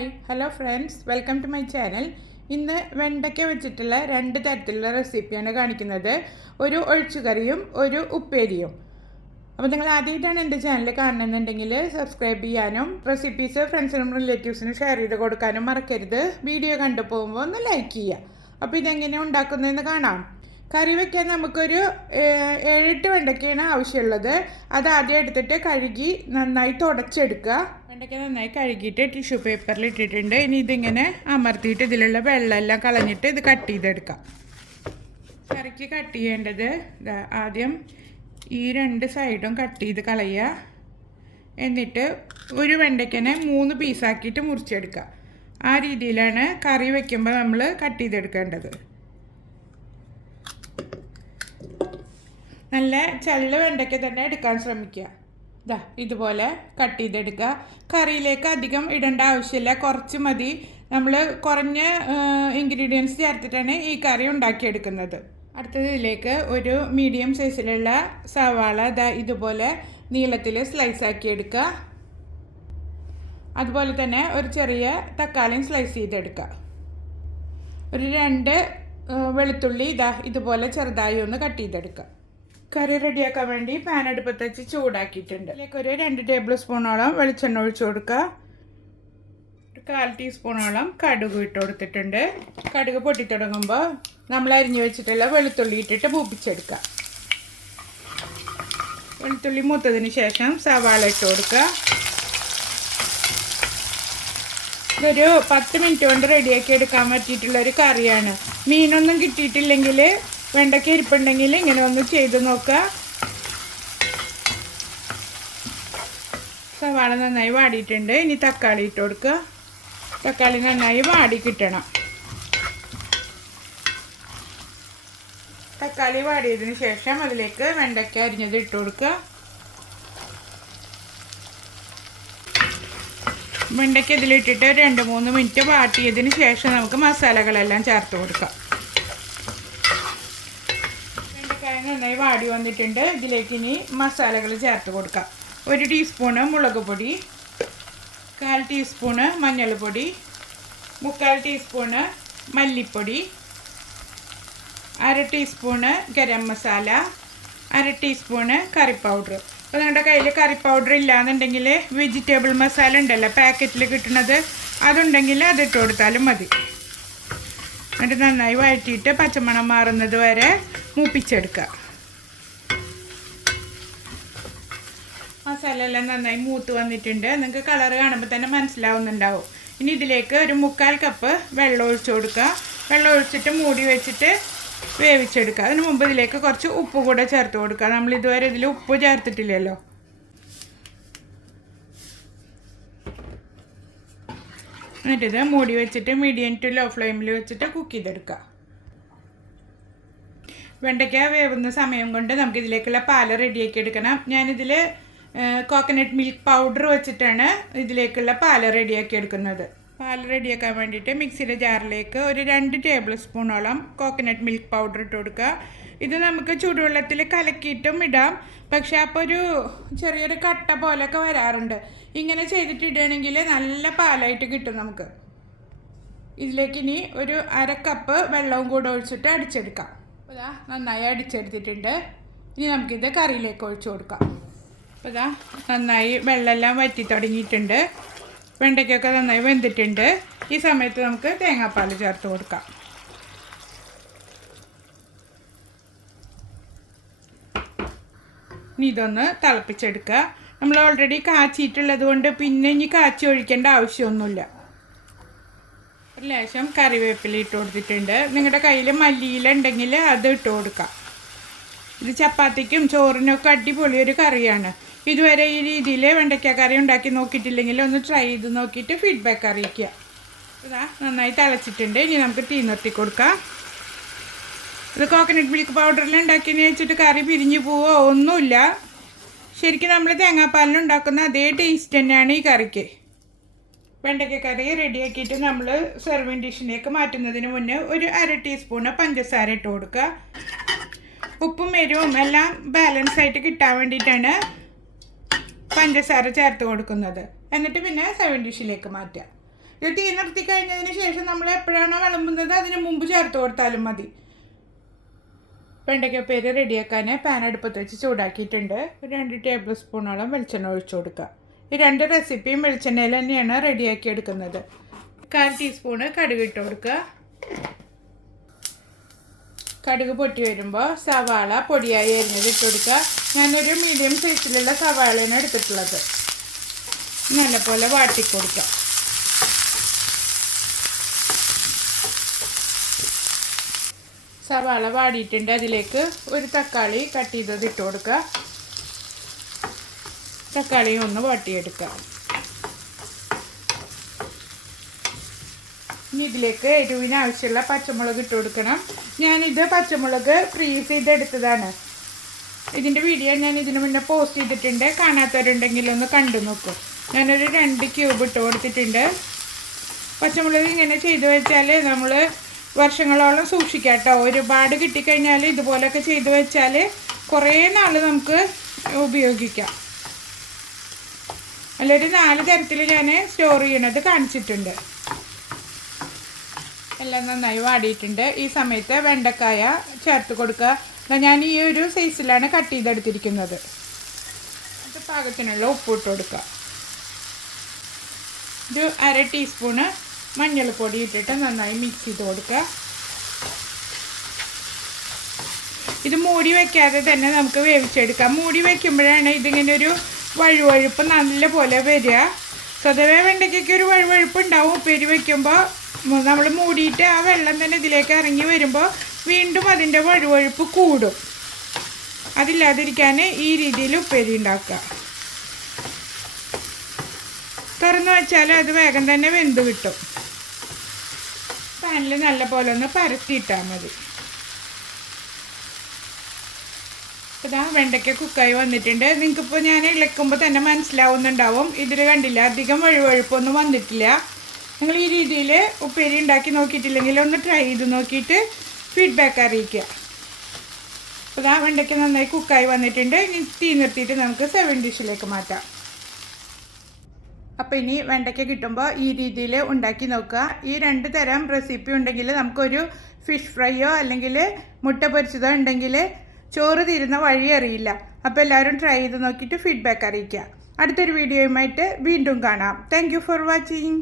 Hi hello friends welcome to my channel ഇന്ന് വെണ്ടയ്ക്ക വെച്ചിട്ടുള്ള രണ്ട് തരത്തിലുള്ള റെസിപ്പിയാണ് കാണിക്കുന്നത്. ഒരു ഒഴിച്ചുകറിയും ഒരു ഉപ്പേരിയും. അപ്പോൾ നിങ്ങൾ ആദ്യമായിട്ടാണ് എന്റെ ചാനൽ കാണണമെന്നുണ്ടെങ്കിൽ സബ്സ്ക്രൈബ് ചെയ്യാനും റെസിപ്പീസ് ഫ്രണ്ട്സിനും റിലേറ്റീവ്സിനും ഷെയർ ചെയ്ത് കൊടുക്കാനും മറക്കരുത്. വീഡിയോ കണ്ടു പോകുമ്പോൾ ഒന്ന് ലൈക്ക് ചെയ്യുക. അപ്പോൾ ഇതെങ്ങനെ ഉണ്ടാക്കുന്നതെന്ന് കാണാം. കറി വെക്കാൻ നമുക്കൊരു ഏഴെട്ട് വെണ്ടയ്ക്കയാണ് ആവശ്യമുള്ളത്. അത് ആദ്യം എടുത്തിട്ട് കഴുകി നന്നായി തുടച്ചെടുക്കുക. വെണ്ടയ്ക്ക നന്നായി കഴുകിയിട്ട് ടിഷ്യൂ പേപ്പറിൽ ഇട്ടിട്ടുണ്ട്. ഇനി ഇതിങ്ങനെ അമർത്തിയിട്ട് ഇതിലുള്ള വെള്ളമെല്ലാം കളഞ്ഞിട്ട് ഇത് കട്ട് ചെയ്തെടുക്കാം. കറിക്ക് കട്ട് ചെയ്യേണ്ടത് ആദ്യം ഈ രണ്ട് സൈഡും കട്ട് ചെയ്ത് കളയുക. എന്നിട്ട് ഒരു വെണ്ടയ്ക്കനെ മൂന്ന് പീസാക്കിയിട്ട് മുറിച്ചെടുക്കുക. ആ രീതിയിലാണ് കറി വയ്ക്കുമ്പോൾ നമ്മൾ കട്ട് ചെയ്തെടുക്കേണ്ടത്. നല്ല ചള്ള വെണ്ടയ്ക്ക തന്നെ എടുക്കാൻ ശ്രമിക്കുക. ഇതാ ഇതുപോലെ കട്ട് ചെയ്തെടുക്കുക. കറിയിലേക്ക് അധികം ഇടേണ്ട ആവശ്യമില്ല. കുറച്ച് മതി. നമ്മൾ കുറഞ്ഞ ഇൻഗ്രീഡിയൻസ് ചേർത്തിട്ടാണ് ഈ കറി ഉണ്ടാക്കിയെടുക്കുന്നത്. അടുത്തത് ഇതിലേക്ക് ഒരു മീഡിയം സൈസിലുള്ള സവാള ഇതാ ഇതുപോലെ നീളത്തിൽ സ്ലൈസ് ആക്കി എടുക്കുക. അതുപോലെ തന്നെ ഒരു ചെറിയ തക്കാളിയും സ്ലൈസ് ചെയ്തെടുക്കുക. ഒരു രണ്ട് വെളുത്തുള്ളി ഇതാ ഇതുപോലെ ചെറുതായി ഒന്ന് കട്ട് ചെയ്തെടുക്കുക. കറി റെഡിയാക്കാൻ വേണ്ടി പാൻ അടുപ്പത്ത് വെച്ച് ചൂടാക്കിയിട്ടുണ്ട്. ഇതിലേക്ക് ഒരു രണ്ട് ടേബിൾ സ്പൂണോളം വെളിച്ചെണ്ണ ഒഴിച്ചു കൊടുക്കുക. ഒരു കാൽ ടീസ്പൂണോളം കടുക് ഇട്ട് കൊടുത്തിട്ടുണ്ട്. കടുക് പൊട്ടിത്തുടങ്ങുമ്പോൾ നമ്മൾ അരിഞ്ഞു വെച്ചിട്ടുള്ള വെളുത്തുള്ളി ഇട്ടിട്ട് പൂപ്പിച്ചെടുക്കുക വെളുത്തുള്ളി മൂത്തതിന് ശേഷം സവാള ഇട്ട് കൊടുക്കുക. ഇതൊരു പത്ത് മിനിറ്റ് കൊണ്ട് റെഡിയാക്കി എടുക്കാൻ പറ്റിയിട്ടുള്ള ഒരു കറിയാണ്. മീനൊന്നും കിട്ടിയിട്ടില്ലെങ്കിൽ വെണ്ടയ്ക്ക ഇരിപ്പുണ്ടെങ്കിൽ ഇങ്ങനെ ഒന്ന് ചെയ്ത് നോക്കുക. സവാള നന്നായി വാടിയിട്ടുണ്ട്. ഇനി തക്കാളി ഇട്ട് കൊടുക്കുക. തക്കാളി നന്നായി വാടി കിട്ടണം. തക്കാളി വാടിയതിന് ശേഷം അതിലേക്ക് വെണ്ടയ്ക്ക അരിഞ്ഞത് ഇട്ട് കൊടുക്കുക. വെണ്ടയ്ക്ക ഇതിലിട്ടിട്ട് രണ്ട് മൂന്ന് മിനിറ്റ് വാട്ടിയതിന് ശേഷം നമുക്ക് മസാലകളെല്ലാം ചേർത്ത് കൊടുക്കാം. വെണ്ടയ്ക്കായ നന്നായി വാടി വന്നിട്ടുണ്ട്. ഇതിലേക്ക് ഇനി മസാലകൾ ചേർത്ത് കൊടുക്കാം. ഒരു ടീസ്പൂണ് മുളക് പൊടി കാൽ ടീസ്പൂണ് മഞ്ഞൾപ്പൊടി മുക്കാൽ ടീസ്പൂണ് മല്ലിപ്പൊടി അര ടീസ്പൂണ് ഗരം മസാല അര ടീസ്പൂണ് കറി പൗഡർ. അപ്പോൾ നിങ്ങളുടെ കയ്യിൽ കറി പൗഡർ ഇല്ലാന്നുണ്ടെങ്കിൽ വെജിറ്റബിൾ മസാല ഉണ്ടല്ലോ പാക്കറ്റിൽ കിട്ടുന്നത് അതുണ്ടെങ്കിൽ അതിട്ട് കൊടുത്താലും മതി. എന്നിട്ട് നന്നായി വഴറ്റിയിട്ട് പച്ചമണം മാറുന്നത് വരെ മൂപ്പിച്ചെടുക്കുക. മസാല എല്ലാം നന്നായി മൂത്ത് വന്നിട്ടുണ്ട്. നിങ്ങൾക്ക് കളർ കാണുമ്പോൾ തന്നെ മനസ്സിലാവുന്നുണ്ടാവും. ഇനി ഇതിലേക്ക് ഒരു മുക്കാൽ കപ്പ് വെള്ളം ഒഴിച്ചു കൊടുക്കുക. വെള്ളം ഒഴിച്ചിട്ട് മൂടി വെച്ചിട്ട് വേവിച്ചെടുക്കുക. അതിന് മുമ്പ് ഇതിലേക്ക് കുറച്ച് ഉപ്പ് കൂടെ ചേർത്ത് കൊടുക്കുക. നമ്മൾ ഇതുവരെ ഇതിൽ ഉപ്പ് ചേർത്തിട്ടില്ലല്ലോ. എന്നിട്ടിത് മൂടി വെച്ചിട്ട് മീഡിയം ടു ലോ ഫ്ലെയിമിൽ വെച്ചിട്ട് കുക്ക് ചെയ്തെടുക്കുക വെണ്ടയ്ക്ക വേവുന്ന സമയം കൊണ്ട് നമുക്ക് ഇതിലേക്കുള്ള പാൽ റെഡിയാക്കി എടുക്കണം. ഞാനിതിൽ കോക്കനട്ട് മിൽക്ക് പൗഡർ വെച്ചിട്ടാണ് ഇതിലേക്കുള്ള പാൽ റെഡിയാക്കി എടുക്കുന്നത്. പാൽ റെഡിയാക്കാൻ വേണ്ടിയിട്ട് മിക്സിയുടെ ജാറിലേക്ക് ഒരു രണ്ട് ടേബിൾ സ്പൂണോളം കോക്കനട്ട് മിൽക്ക് പൗഡർ ഇട്ട് കൊടുക്കുക ഇത് നമുക്ക് ചൂടുവെള്ളത്തിൽ കലക്കിയിട്ടും ഇടാം. പക്ഷെ അപ്പോൾ ഒരു ചെറിയൊരു കട്ട പോലെയൊക്കെ വരാറുണ്ട്. ഇങ്ങനെ ചെയ്തിട്ട് നല്ല പാലായിട്ട് കിട്ടും നമുക്ക്. ഇതിലേക്ക് ഇനി ഒരു അര കപ്പ് വെള്ളവും കൂടെ ഒഴിച്ചിട്ട് അടിച്ചെടുക്കാം. ഇതാ നന്നായി അടിച്ചെടുത്തിട്ടുണ്ട്. ഇനി നമുക്കിത് കറിയിലേക്ക് ഒഴിച്ചു കൊടുക്കാം. അപ്പോൾ ഇതാ നന്നായി വെള്ളമെല്ലാം വറ്റി തുടങ്ങിയിട്ടുണ്ട്. വെണ്ടയ്ക്കൊക്കെ നന്നായി വെന്തിട്ടുണ്ട്. ഈ സമയത്ത് നമുക്ക് തേങ്ങാപ്പാൽ ചേർത്ത് കൊടുക്കാം. ഇനി ഇതൊന്ന് തിളപ്പിച്ചെടുക്കുക നമ്മൾ ഓൾറെഡി കാച്ചിട്ടുള്ളത് കൊണ്ട് പിന്നെ ഇനി കാച്ചി ഒഴിക്കേണ്ട ആവശ്യമൊന്നുമില്ല. ഒരു ലേശം കറിവേപ്പില ഇട്ട് കൊടുത്തിട്ടുണ്ട്. നിങ്ങളുടെ കയ്യിൽ മല്ലിയില ഉണ്ടെങ്കിൽ അത് ഇട്ട് കൊടുക്കാം. ഇത് ചപ്പാത്തിക്കും ചോറിനൊക്കെ അടിപൊളി ഒരു കറിയാണ്. ഇതുവരെ ഈ രീതിയിൽ വെണ്ടയ്ക്ക കറി ഉണ്ടാക്കി നോക്കിയിട്ടില്ലെങ്കിൽ ഒന്ന് ട്രൈ ചെയ്ത് നോക്കിയിട്ട് ഫീഡ്ബാക്ക് അറിയിക്കുക. ഇതാ നന്നായി തിളച്ചിട്ടുണ്ട്. ഇനി നമുക്ക് തീ നിർത്തി കൊടുക്കാം. ഇത് കോക്കനട്ട് മിൽക്ക് പൗഡറിൽ ഉണ്ടാക്കിയെന്ന് വെച്ചിട്ട് കറി പിരിഞ്ഞു പോവോ? ഒന്നുമില്ല. ശരിക്കും നമ്മൾ തേങ്ങാപ്പാലിൽ ഉണ്ടാക്കുന്ന അതേ ടേസ്റ്റ് തന്നെയാണ് ഈ കറിക്ക്. വെണ്ടയ്ക്ക കറി റെഡിയാക്കിയിട്ട് നമ്മൾ സെർവിങ് ഡിഷിലേക്ക് മാറ്റുന്നതിന് മുന്നേ ഒരു അര ടീസ്പൂണ് പഞ്ചസാര ഇട്ട് കൊടുക്കുക. ഉപ്പും എരിവും എല്ലാം ബാലൻസ് ആയിട്ട് കിട്ടാൻ വേണ്ടിയിട്ടാണ് പഞ്ചസാര ചേർത്ത് കൊടുക്കുന്നത്. എന്നിട്ട് പിന്നെ സെവൻ ഡിഷിലേക്ക് മാറ്റുക. ഇത് തീ നിർത്തി കഴിഞ്ഞതിന് ശേഷം നമ്മൾ എപ്പോഴാണോ വിളമ്പുന്നത് അതിന് മുമ്പ് ചേർത്ത് കൊടുത്താലും മതി. വെണ്ടയ്ക്കപ്പേര് റെഡിയാക്കാൻ പാൻ അടുപ്പത്ത് വെച്ച് ചൂടാക്കിയിട്ടുണ്ട്. രണ്ട് ടേബിൾ സ്പൂണോളം വെളിച്ചെണ്ണ ഒഴിച്ചു കൊടുക്കുക. ഈ രണ്ട് റെസിപ്പിയും വെളിച്ചെണ്ണയിൽ തന്നെയാണ് റെഡിയാക്കി എടുക്കുന്നത്. കാൽ ടീസ്പൂണ് കടുക് ഇട്ട് കൊടുക്കുക. കടുക് പൊട്ടി വരുമ്പോൾ സവാള പൊടിയായി അരിഞ്ഞത് ഇട്ട് കൊടുക്കുക. ഞാനൊരു മീഡിയം സൈസിലുള്ള സവാളയാണ് എടുത്തിട്ടുള്ളത്. നല്ലപോലെ വാട്ടിക്കൊടുക്കുക സവാള വാടിയിട്ടുണ്ട്. അതിലേക്ക് ഒരു തക്കാളി കട്ട് ചെയ്തത് ഇട്ട് കൊടുക്കുക. തക്കാളി ഒന്ന് വാട്ടിയെടുക്കുക ഇനി ഇതിലേക്ക് എരിവിന് ആവശ്യമുള്ള പച്ചമുളക് ഇട്ട് കൊടുക്കണം. ഞാനിത് പച്ചമുളക് ഫ്രീസ് ചെയ്തെടുത്തതാണ്. ഇതിന്റെ വീഡിയോ ഞാൻ ഇതിന് മുന്നേ പോസ്റ്റ് ചെയ്തിട്ടുണ്ട്. കാണാത്തവരുണ്ടെങ്കിൽ ഒന്ന് കണ്ടു നോക്കും. ഞാനൊരു രണ്ട് ക്യൂബ് ഇട്ട് കൊടുത്തിട്ടുണ്ട്. പച്ചമുളക് ഇങ്ങനെ ചെയ്തു വെച്ചാൽ നമ്മൾ വർഷങ്ങളോളം സൂക്ഷിക്കാം കേട്ടോ. ഒരുപാട് കിട്ടിക്കഴിഞ്ഞാൽ ഇതുപോലൊക്കെ ചെയ്തു വെച്ചാൽ കുറേ നാൾ നമുക്ക് ഉപയോഗിക്കാം. അല്ലൊരു നാല് തരത്തിൽ ഞാൻ സ്റ്റോർ ചെയ്യണത് കാണിച്ചിട്ടുണ്ട്. എല്ലാം നന്നായി വാടിയിട്ടുണ്ട്. ഈ സമയത്ത് വെണ്ടക്കായ ചേർത്ത് കൊടുക്കുക. ഞാൻ ഈ ഒരു സൈസിലാണ് കട്ട് ചെയ്തെടുത്തിരിക്കുന്നത്. അത് പാകത്തിനുള്ള ഉപ്പ് ഇട്ട് കൊടുക്കുക. ഒരു അര ടീസ്പൂണ് മഞ്ഞൾപ്പൊടി ഇട്ടിട്ട് നന്നായി മിക്സ് ചെയ്ത് കൊടുക്കുക. ഇത് മൂടി വയ്ക്കാതെ തന്നെ നമുക്ക് വേവിച്ചെടുക്കാം. മൂടി വയ്ക്കുമ്പോഴാണ് ഇതിങ്ങനെ ഒരു വഴുവഴുപ്പ് നല്ല പോലെ വരിക. സ്വതവേ വെണ്ടയ്ക്കൊക്കെ ഒരു വഴുവഴുപ്പ് ഉണ്ടാവും. ഉപ്പേരി വയ്ക്കുമ്പോൾ നമ്മൾ മൂടിയിട്ട് ആ വെള്ളം തന്നെ ഇതിലേക്ക് ഇറങ്ങി വരുമ്പോൾ വീണ്ടും അതിന്റെ വഴുവഴുപ്പ് കൂടും. അതില്ലാതിരിക്കാൻ ഈ രീതിയിൽ ഉപ്പേരി ഉണ്ടാക്കുക. തുറന്നു വെച്ചാൽ അത് വേഗം തന്നെ വെന്ത് കിട്ടും. പാനിൽ നല്ല പോലെ ഒന്ന് പരത്തിയിട്ടാൽ മതി. ഇതാ വെണ്ടയ്ക്ക കുക്കായി വന്നിട്ടുണ്ട്. നിങ്ങൾക്കിപ്പോൾ ഞാൻ ഇളക്കുമ്പോൾ തന്നെ മനസ്സിലാവുന്നുണ്ടാവും. ഇതിൽ കണ്ടില്ല അധികം വഴുവഴുപ്പൊന്നും വന്നിട്ടില്ല. നിങ്ങൾ ഈ രീതിയിൽ ഉപ്പേരി ഉണ്ടാക്കി നോക്കിയിട്ടില്ലെങ്കിൽ ഒന്ന് ട്രൈ ചെയ്ത് നോക്കിയിട്ട് ഫീഡ്ബാക്ക് അറിയിക്കുക. അപ്പോൾ ഇതാ വെണ്ടയ്ക്ക നന്നായി കുക്കായി വന്നിട്ടുണ്ട്. ഇനി തീ നിർത്തിയിട്ട് നമുക്ക് സെവൻ ഡിഷിലേക്ക് മാറ്റാം. അപ്പോൾ ഇനി വെണ്ടയ്ക്ക കിട്ടുമ്പോൾ ഈ രീതിയിൽ ഉണ്ടാക്കി നോക്കുക. ഈ രണ്ട് തരം റെസിപ്പി ഉണ്ടെങ്കിൽ നമുക്കൊരു ഫിഷ് ഫ്രൈയോ അല്ലെങ്കിൽ മുട്ട പൊരിച്ചതോ ഉണ്ടെങ്കിൽ ചോറ് തീരുന്ന വഴി അറിയില്ല. അപ്പോൾ എല്ലാവരും ട്രൈ ചെയ്ത് നോക്കിയിട്ട് ഫീഡ്ബാക്ക് അറിയിക്കുക. അടുത്തൊരു വീഡിയോയുമായിട്ട് വീണ്ടും കാണാം. Thank for watching